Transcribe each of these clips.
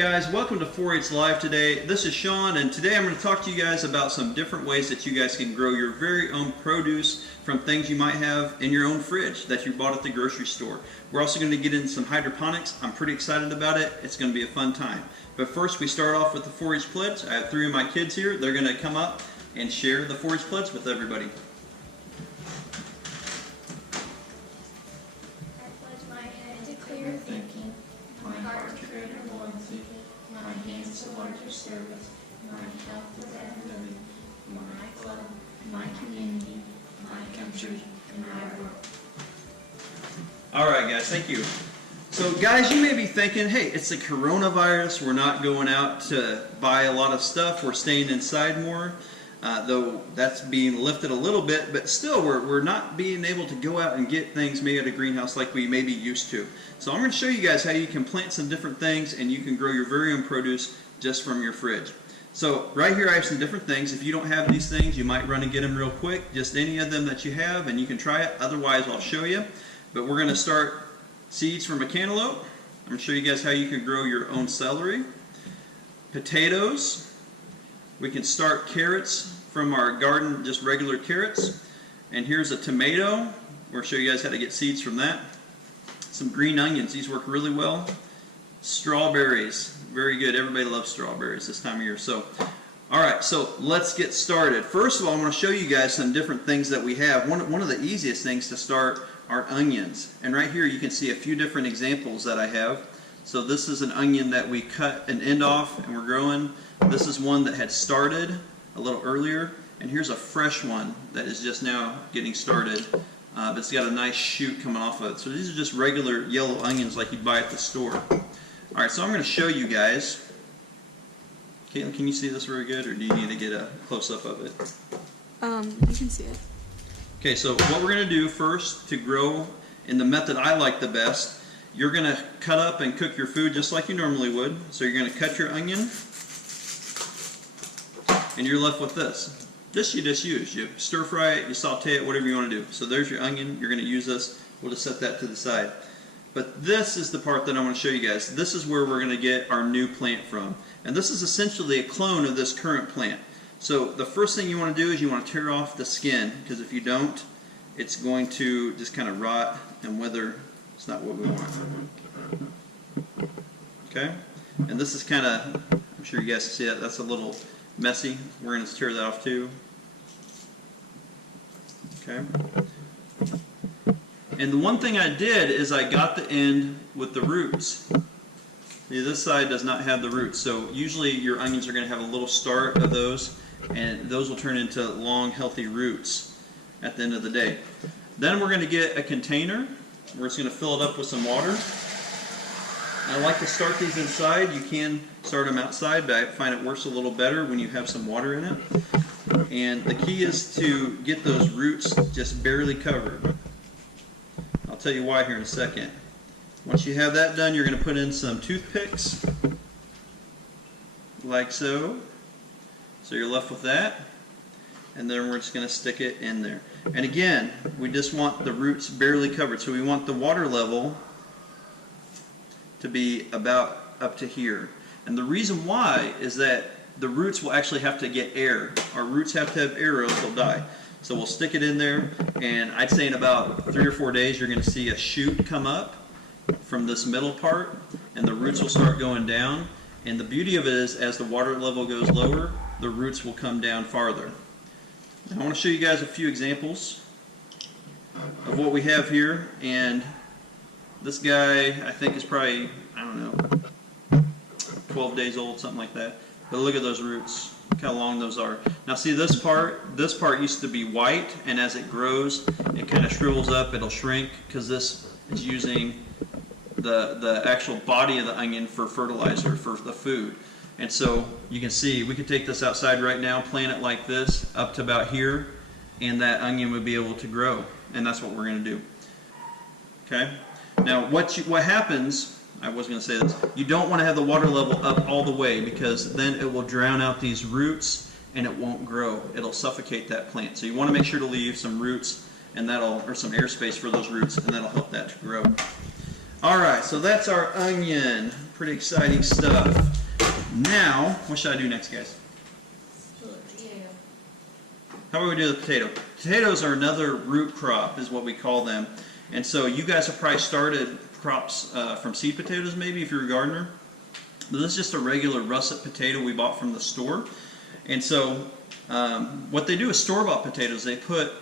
guys, welcome to 4-H Live today. This is Sean, and today I'm going to talk to you guys about some different ways that you guys can grow your very own produce from things you might have in your own fridge that you bought at the grocery store. We're also going to get into some hydroponics. I'm pretty excited about it. It's going to be a fun time. But first we start off with the 4-H pledge. I have 3 of my kids here. They're going to come up and share the 4-H pledge with everybody. Clear thinking, my heart to greater loyalty, my hands to larger service, my health to better living, my club, my community, my country, and my world. Alright guys, thank you. So guys, you may be thinking, hey, it's the coronavirus, we're not going out to buy a lot of stuff, we're staying inside more. Though that's being lifted a little bit, but still we're not being able to go out and get things made at a greenhouse like we may be used to. So I'm going to show you guys how you can plant some different things and you can grow your very own produce just from your fridge. So right here I have some different things. If you don't have these things, you might run and get them real quick. Just any of them that you have and you can try it. Otherwise I'll show you. But we're going to start seeds from a cantaloupe. I'm going to show you guys how you can grow your own celery. Potatoes. We can start carrots from our garden, just regular carrots. And here's a tomato. We'll show you guys how to get seeds from that. Some green onions, these work really well. Strawberries, very good. Everybody loves strawberries this time of year. So, alright, so let's get started. First of all, I want to show you guys some different things that we have. One of the easiest things to start are onions. And right here you can see a few different examples that I have. So this is an onion that we cut an end off and we're growing. This is one that had started a little earlier, and here's a fresh one that is just now getting started, but it's got a nice shoot coming off of it. So these are just regular yellow onions like you'd buy at the store. Alright, so I'm going to show you guys. Caitlin, can you see this very good, or do you need to get a close-up of it? You can see it. Okay, so what we're going to do first to grow in the method I like the best, you're going to cut up and cook your food just like you normally would. So you're going to cut your onion, and you're left with this. This you just use. You stir fry it, you saute it, whatever you want to do. So there's your onion. You're going to use this. We'll just set that to the side. But this is the part that I want to show you guys. This is where we're going to get our new plant from. And this is essentially a clone of this current plant. So the first thing you want to do is you want to tear off the skin, because if you don't, it's going to just kind of rot and wither. It's not what we want. Okay? And this is kind of, I'm sure you guys can see that. That's a little messy. We're going to tear that off too. Okay. And the one thing I did is I got the end with the roots. See, this side does not have the roots. So usually your onions are going to have a little start of those, and those will turn into long, healthy roots at the end of the day. Then we're going to get a container. We're just going to fill it up with some water. I like to start these inside. You can start them outside, but I find it works a little better when you have some water in it. And the key is to get those roots just barely covered. I'll tell you why here in a second. Once you have that done, you're going to put in some toothpicks, like so. So you're left with that. And then we're just going to stick it in there. And again, we just want the roots barely covered. So we want the water level to be about up to here. And the reason why is that the roots will actually have to get air. Our roots have to have air or else they'll die. So we'll stick it in there, and I'd say in about 3 or 4 days you're going to see a shoot come up from this middle part, and the roots will start going down. And the beauty of it is, as the water level goes lower, the roots will come down farther. Now, I want to show you guys a few examples of what we have here, and this guy, I think, is probably, I don't know, 12 days old, something like that. But look at those roots. Look how long those are. Now see, this part used to be white, and as it grows, it kind of shrivels up, it'll shrink, because this is using the actual body of the onion for fertilizer, for the food. And so you can see, we could take this outside right now, plant it like this, up to about here, and that onion would be able to grow. And that's what we're going to do. Okay? Now, what happens, I was going to say this, you don't want to have the water level up all the way, because then it will drown out these roots and it won't grow. It'll suffocate that plant. So you want to make sure to leave some roots, and or some airspace for those roots, and that'll help that to grow. Alright, so that's our onion Pretty exciting stuff. Now, what should I do next, guys? How about we do the potato? Potatoes are another root crop, is what we call them. And so you guys have probably started crops from seed potatoes, maybe, if you're a gardener. But this is just a regular russet potato we bought from the store. And so what they do is store-bought potatoes. They put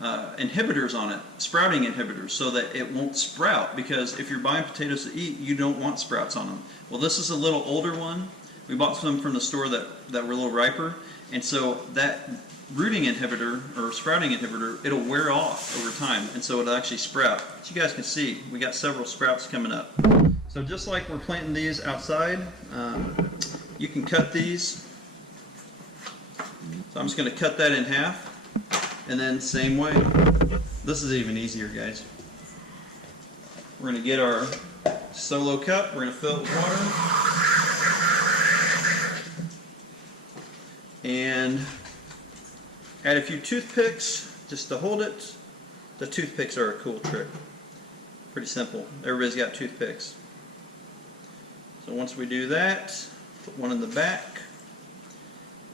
inhibitors on it, sprouting inhibitors, so that it won't sprout. Because if you're buying potatoes to eat, you don't want sprouts on them. Well, this is a little older one. We bought some from the store that were a little riper. And so that rooting inhibitor or sprouting inhibitor, it'll wear off over time, and so it'll actually sprout. As you guys can see, we got several sprouts coming up. So just like we're planting these outside, you can cut these. So I'm just going to cut that in half, and then same way. This is even easier, guys. We're going to get our solo cup, we're going to fill it with water, and add a few toothpicks just to hold it. The toothpicks are a cool trick. Pretty simple. Everybody's got toothpicks. So once we do that, put one in the back.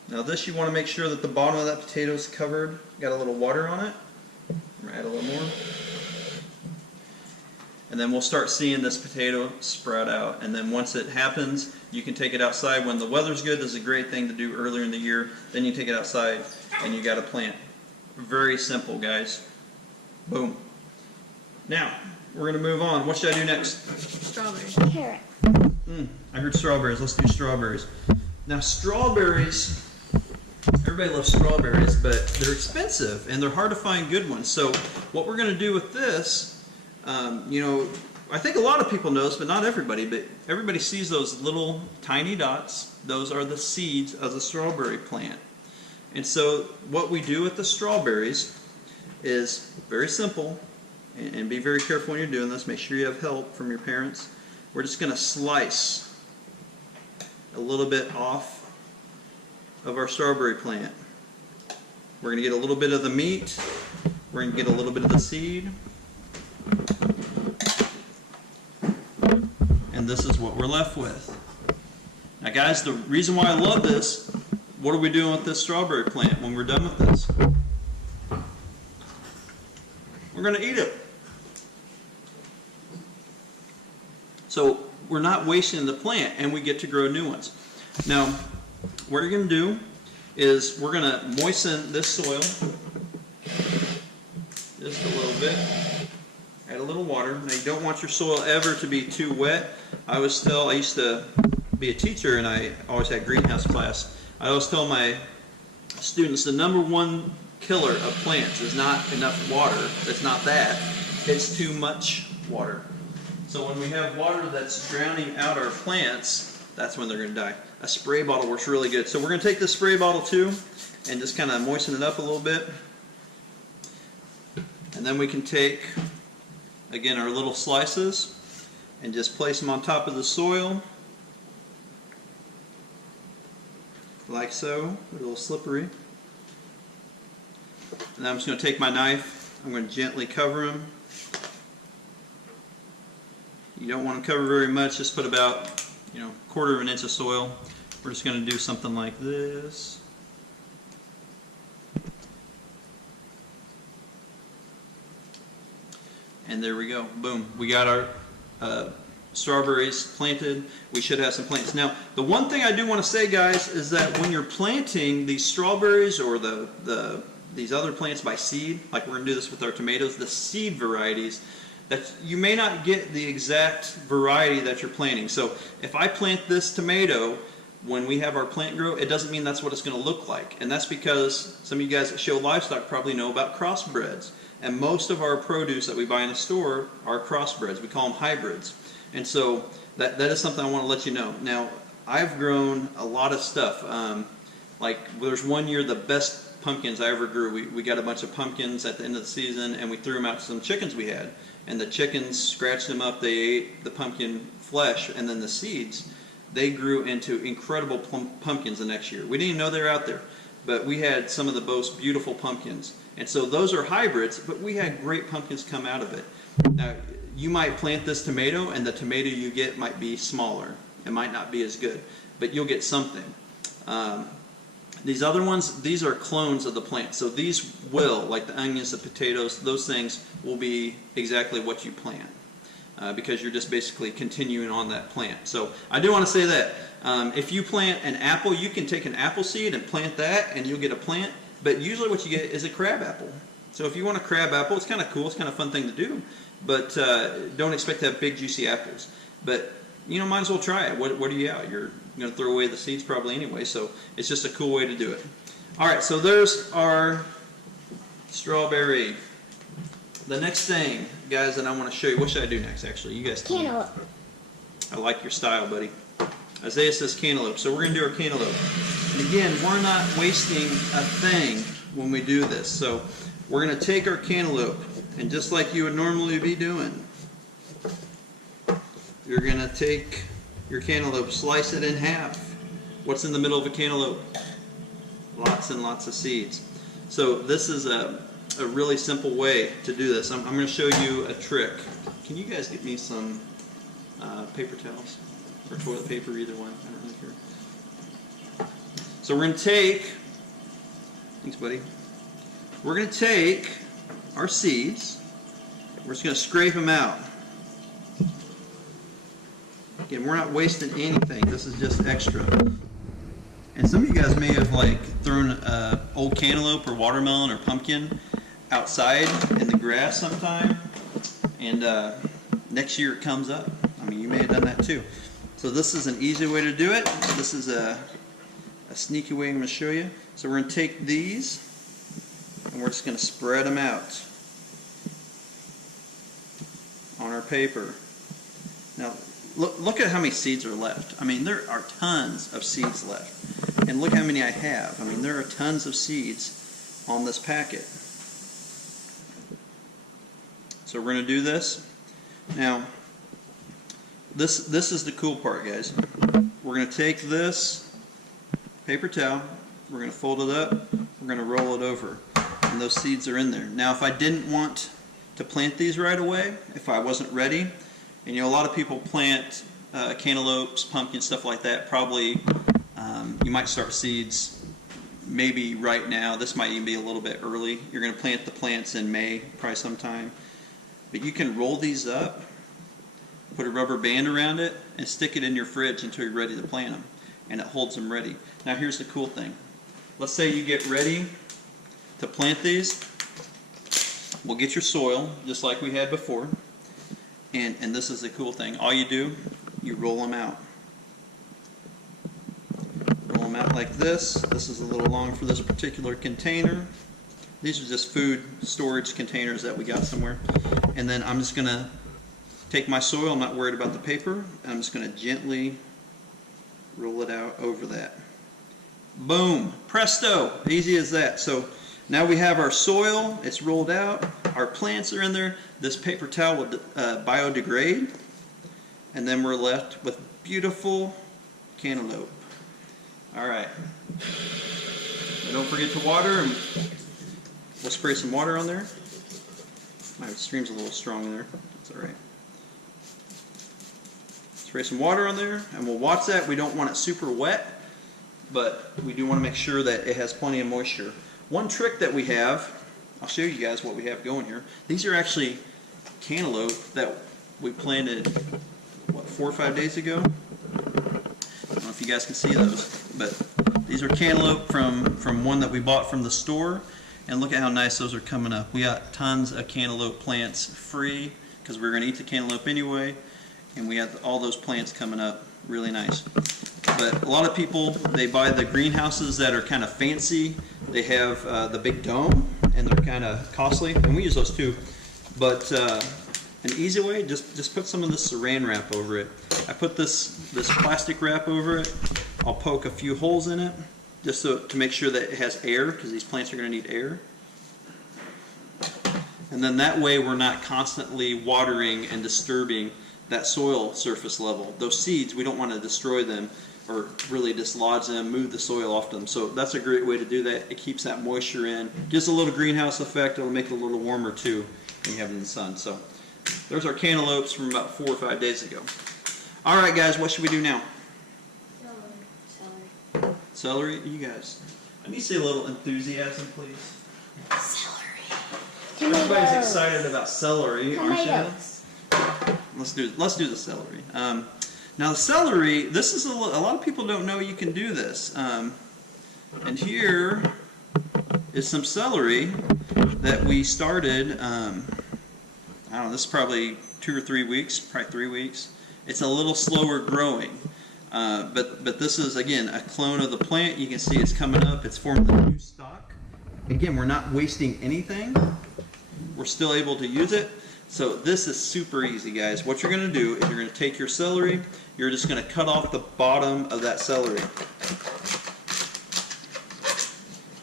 Now this, you want to make sure that the bottom of that potato is covered. Got a little water on it. I'm going to add a little more. And then we'll start seeing this potato sprout out. And then once it happens, you can take it outside when the weather's good. This is a great thing to do earlier in the year. Then you take it outside and you got to plant. Very simple, guys. Boom. Now, we're going to move on. What should I do next? Strawberries. Carrot. I heard strawberries. Let's do strawberries. Now, strawberries, everybody loves strawberries, but they're expensive and they're hard to find good ones. So what we're going to do with this, you know, I think a lot of people know this, but not everybody. But everybody sees those little tiny dots. Those are the seeds of the strawberry plant. And so what we do with the strawberries is very simple. And be very careful when you're doing this. Make sure you have help from your parents. We're just going to slice a little bit off of our strawberry plant. We're going to get a little bit of the meat. We're going to get a little bit of the seed. And this is what we're left with. Now guys, the reason why I love this, what are we doing with this strawberry plant when we're done with this? We're going to eat it. So we're not wasting the plant, and we get to grow new ones. Now, what you're going to do is we're going to moisten this soil just a little bit. Add a little water. Now, you don't want your soil ever to be too wet. I used to be a teacher, and I always had greenhouse class. I always tell my students the number one killer of plants is not enough water. It's not that. It's too much water. So when we have water that's drowning out our plants, that's when they're going to die. A spray bottle works really good. So we're going to take this spray bottle too and just kind of moisten it up a little bit. And then we can take, again, our little slices and just place them on top of the soil. Like so. They're a little slippery. And then I'm just going to take my knife. I'm going to gently cover them. You don't want to cover very much, just put about, quarter of an inch of soil. We're just going to do something like this. And there we go. Boom. We got our strawberries planted. We should have some plants. Now, the one thing I do want to say, guys, is that when you're planting these strawberries or these other plants by seed, like we're going to do this with our tomatoes, the seed varieties, that you may not get the exact variety that you're planting. So if I plant this tomato, when we have our plant grow, it doesn't mean that's what it's going to look like. And that's because some of you guys that show livestock probably know about crossbreds. And most of our produce that we buy in the store are crossbreds. We call them hybrids. And so that is something I want to let you know. Now, I've grown a lot of stuff. Like there's one year the best pumpkins I ever grew. We got a bunch of pumpkins at the end of the season and we threw them out to some chickens we had. And the chickens scratched them up, they ate the pumpkin flesh, and then the seeds, they grew into incredible pumpkins the next year. We didn't even know they were out there, but we had some of the most beautiful pumpkins. And so those are hybrids, but we had great pumpkins come out of it. Now, you might plant this tomato, and the tomato you get might be smaller. it might not be as good, but you'll get something. These other ones, these are clones of the plant. So these will, like the onions, the potatoes, those things will be exactly what you plant. Because you're just basically continuing on that plant. So I do want to say that if you plant an apple, you can take an apple seed and plant that and you'll get a plant, but usually what you get is a crab apple. So if you want a crab apple, it's kind of cool, it's kind of a fun thing to do, but don't expect to have big juicy apples. But you know, might as well try it. What are you out? You're going to throw away the seeds probably anyway, so it's just a cool way to do it. Alright, so there's our strawberry. The next thing, guys, that I want to show you, what should I do next actually? You guys tell me. Cantaloupe. I like your style, buddy. Isaiah says cantaloupe, so we're going to do our cantaloupe. And again, we're not wasting a thing when we do this. So we're going to take our cantaloupe, and just like you would normally be doing, you're going to take your cantaloupe, slice it in half. What's in the middle of a cantaloupe? Lots and lots of seeds. So this is a really simple way to do this. I'm going to show you a trick. Can you guys get me some paper towels or toilet paper, either one? I don't really care. So we're going to take, thanks buddy, we're going to take our seeds, we're just going to scrape them out. Again, we're not wasting anything, this is just extra. And some of you guys may have like thrown old cantaloupe or watermelon or pumpkin outside in the grass sometime, and next year it comes up. I mean, you may have done that too. So this is an easy way to do it. This is a sneaky way I'm going to show you. So we're going to take these and we're just going to spread them out on our paper. Now look at how many seeds are left. I mean, there are tons of seeds left. And look how many I have. I mean, there are tons of seeds on this packet. So we're going to do this. Now, this is the cool part, guys. We're going to take this paper towel, we're going to fold it up, we're going to roll it over, and those seeds are in there. Now, if I didn't want to plant these right away, if I wasn't ready, and you know, a lot of people plant cantaloupes, pumpkins, stuff like that, probably you might start seeds maybe right now. This might even be a little bit early. You're going to plant the plants in May, probably sometime. But you can roll these up, put a rubber band around it, and stick it in your fridge until you're ready to plant them. And it holds them ready. Now here's the cool thing. Let's say you get ready to plant these. We'll get your soil, just like we had before. And this is the cool thing. All you do, you roll them out. Roll them out like this. This is a little long for this particular container. These are just food storage containers that we got somewhere. And then I'm just going to take my soil, I'm not worried about the paper, and I'm just going to gently roll it out over that. Boom! Presto! Easy as that. So now we have our soil, it's rolled out, our plants are in there, this paper towel will biodegrade, and then we're left with beautiful cantaloupe. Alright. Don't forget to water, and we'll spray some water on there. My stream's a little strong in there, that's alright. Spray some water on there, and we'll watch that. We don't want it super wet, but we do want to make sure that it has plenty of moisture. One trick that we have, I'll show you guys what we have going here. These are actually cantaloupe that we planted, what, 4 or 5 days ago? I don't know if you guys can see those, but these are cantaloupe from one that we bought from the store, and look at how nice those are coming up. We got tons of cantaloupe plants free, because we're going to eat the cantaloupe anyway, and we have all those plants coming up really nice. But a lot of people, they buy the greenhouses that are kind of fancy. They have the big dome, and they're kind of costly, and we use those too. But an easy way, just put some of this saran wrap over it. I put this plastic wrap over it. I'll poke a few holes in it, just to make sure that it has air, because these plants are going to need air. And then that way we're not constantly watering and disturbing that soil surface level. Those seeds, we don't want to destroy them or really dislodge them, move the soil off them. So that's a great way to do that. It keeps that moisture in. Gives a little greenhouse effect. It'll make it a little warmer too when you have it in the sun. So there's our cantaloupes from about 4 or 5 days ago. Alright guys, what should we do now? Celery, you guys. I need to see a little enthusiasm, please. Everybody's excited about celery, aren't you? Let's do the celery. Now the celery, this is a lot of people don't know you can do this. And here is some celery that we started. I don't know. This is probably 2 or 3 weeks, probably 3 weeks. It's a little slower growing, but this is again a clone of the plant. You can see it's coming up. It's formed a new stalk. Again, we're not wasting anything. We're still able to use it. So this is super easy, guys. What you're going to do is you're going to take your celery. You're just going to cut off the bottom of that celery.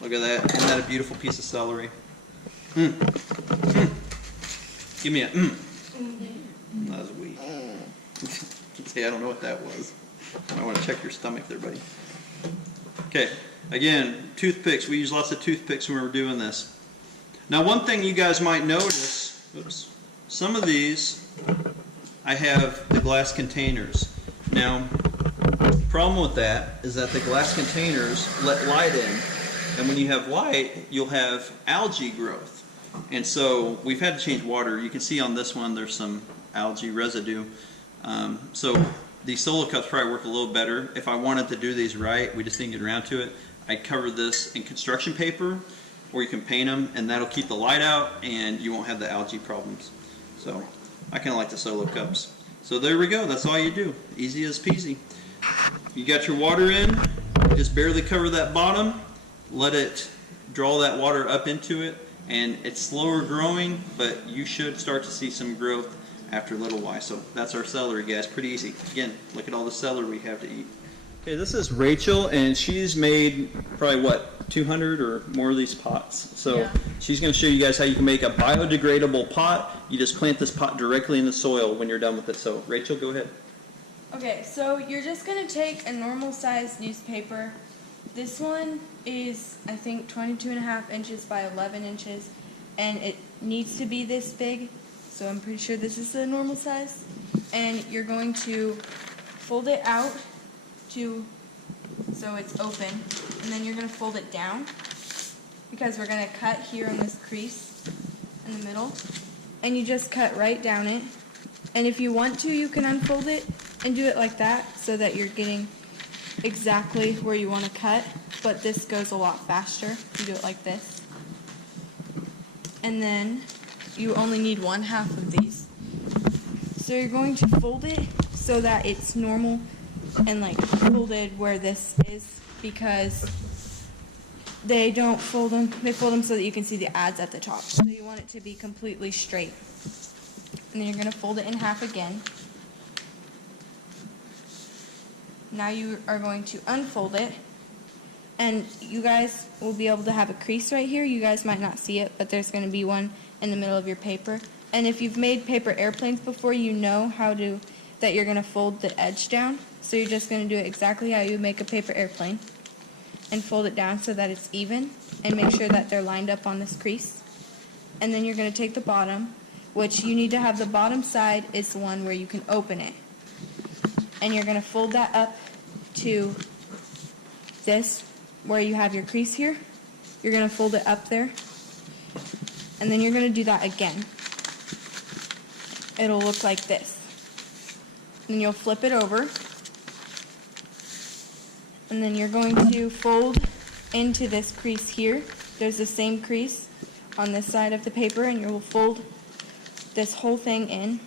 Look at that. Isn't that a beautiful piece of celery? Give me a That was weak. See, I don't know what that was. I want to check your stomach there, buddy. Okay. Again, toothpicks. We use lots of toothpicks when we're doing this. Now, one thing you guys might notice, oops, some of these, I have the glass containers. Now, the problem with that is that the glass containers let light in, and when you have light, you'll have algae growth. And so we've had to change water. You can see on this one there's some algae residue. So these solo cups probably work a little better. If I wanted to do these right, we just didn't get around to it, I'd cover this in construction paper, or you can paint them, and that'll keep the light out and you won't have the algae problems. So I kind of like the solo cups. So there we go. That's all you do. Easy as peasy. You got your water in. Just barely cover that bottom. Let it draw that water up into it. And it's slower growing, but you should start to see some growth after a little while. So that's our celery, guys. Pretty easy. Again, look at all the celery we have to eat. Okay, this is Rachel, and she's made probably, what, 200 or more of these pots. So yeah. She's going to show you guys how you can make a biodegradable pot. You just plant this pot directly in the soil when you're done with it. So, Rachel, go ahead. Okay, so you're just going to take a normal sized newspaper. This one is, I think, 22.5 inches by 11 inches, and it needs to be this big, so I'm pretty sure this is the normal size. And you're going to fold it out so it's open, and then you're going to fold it down because we're going to cut here in this crease in the middle, and you just cut right down it. And if you want to, you can unfold it and do it like that so that you're getting exactly where you want to cut, but this goes a lot faster. You do it like this, and then you only need 1/2 of these. So you're going to fold it so that it's normal and like folded where this is, because they don't fold them. They fold them so that you can see the ads at the top. So you want it to be completely straight. And then you're going to fold it in half again. Now you are going to unfold it, and you guys will be able to have a crease right here. You guys might not see it, but there's going to be one in the middle of your paper. And if you've made paper airplanes before, you know that you're going to fold the edge down. So you're just going to do it exactly how you make a paper airplane and fold it down so that it's even, and make sure that they're lined up on this crease. And then you're going to take the bottom, which you need to have the bottom side is the one where you can open it. And you're going to fold that up to this where you have your crease here. You're going to fold it up there. And then you're going to do that again. It'll look like this. And you'll flip it over. And then you're going to fold into this crease here. There's the same crease on this side of the paper, and you will fold this whole thing in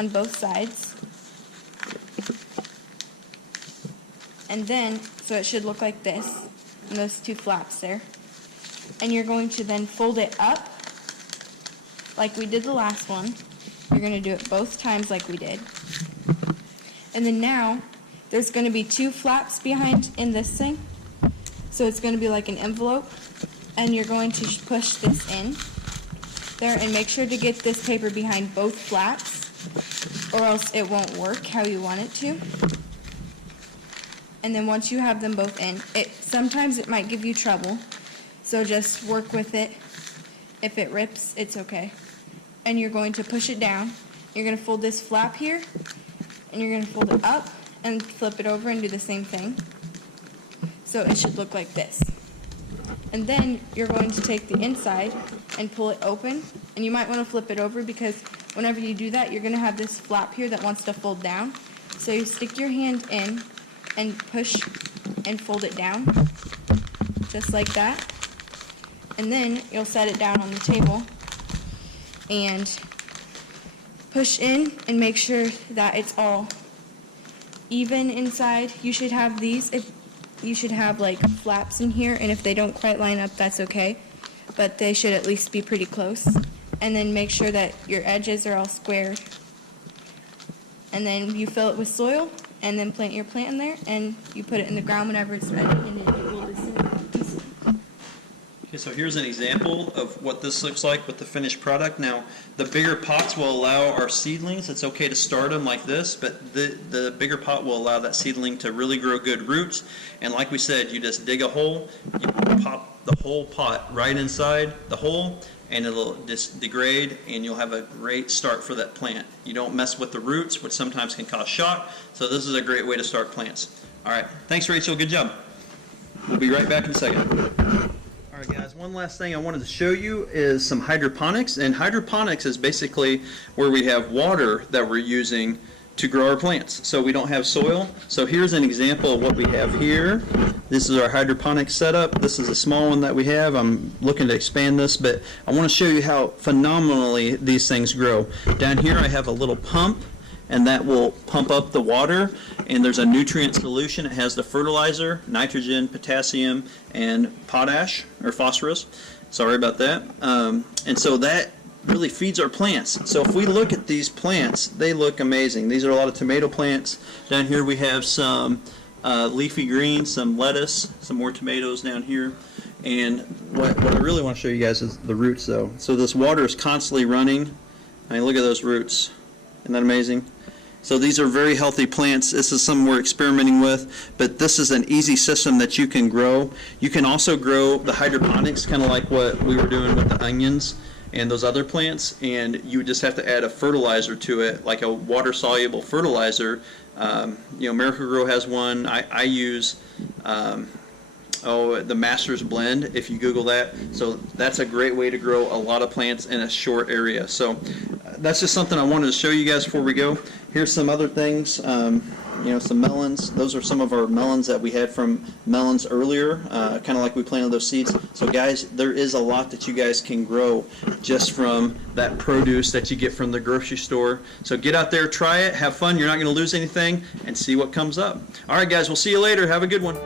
on both sides. And then, so it should look like this, and those two flaps there. And you're going to then fold it up like we did the last one. You're going to do it both times like we did. And then now, there's going to be 2 flaps behind in this thing. So it's going to be like an envelope. And you're going to push this in there, and make sure to get this paper behind both flaps, or else it won't work how you want it to. And then once you have them both in, sometimes it might give you trouble, so just work with it. If it rips, it's okay. And you're going to push it down. You're going to fold this flap here, and you're going to fold it up, and flip it over and do the same thing. So it should look like this. And then you're going to take the inside and pull it open, and you might want to flip it over because whenever you do that, you're going to have this flap here that wants to fold down. So you stick your hand in and push and fold it down, just like that. And then you'll set it down on the table and push in and make sure that it's all even inside. You should have these, you should have like flaps in here, and if they don't quite line up, that's okay, but they should at least be pretty close. And then make sure that your edges are all squared. And then you fill it with soil, and then plant your plant in there, and you put it in the ground whenever it's ready, and it will decent. Okay, so here's an example of what this looks like with the finished product. Now, the bigger pots will allow our seedlings. It's okay to start them like this, but the bigger pot will allow that seedling to really grow good roots. And like we said, you just dig a hole, you pop the whole pot right inside the hole, and it'll just degrade, and you'll have a great start for that plant. You don't mess with the roots, which sometimes can cause shock, so this is a great way to start plants. All right, thanks Rachel, good job. We'll be right back in a second. All right guys, one last thing I wanted to show you is some hydroponics, and hydroponics is basically where we have water that we're using to grow our plants. So we don't have soil. So here's an example of what we have here. This is our hydroponics setup. This is a small one that we have. I'm looking to expand this, but I want to show you how phenomenally these things grow. Down here I have a little pump, and that will pump up the water, and there's a nutrient solution. It has the fertilizer, nitrogen, potassium, and potash, or phosphorus. Sorry about that. And so that really feeds our plants. So if we look at these plants, they look amazing. These are a lot of tomato plants. Down here we have some leafy greens, some lettuce, some more tomatoes down here. And what I really want to show you guys is the roots though. So this water is constantly running. I mean, look at those roots. Isn't that amazing? So these are very healthy plants. This is something we're experimenting with, but this is an easy system that you can grow. You can also grow the hydroponics, kind of like what we were doing with the onions and those other plants, and you just have to add a fertilizer to it, like a water-soluble fertilizer. You know, Miracle-Gro has one. I use the Master's Blend, if you Google that. So that's a great way to grow a lot of plants in a short area. So that's just something I wanted to show you guys before we go. Here's some other things. You know, some melons. Those are some of our melons that we had from melons earlier, kind of like we planted those seeds. So guys, there is a lot that you guys can grow just from that produce that you get from the grocery store. So get out there, try it, have fun. You're not going to lose anything, and see what comes up. All right guys, we'll see you later. Have a good one.